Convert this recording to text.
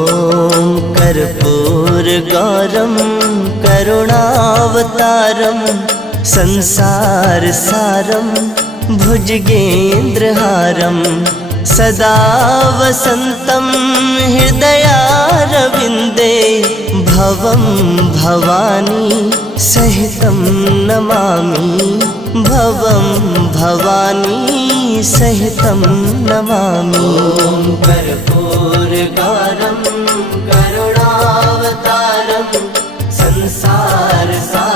ॐ कर्पूरगौरं करुणावतारं संसारसारं भुजगेन्द्रहारं सदा वसन्तं हृदयारविन्दे भवं भवानी सहितं नमामि भवं भवानी सहितं नमामि। कर्पूरगौरं करुणावतारं संसारसारं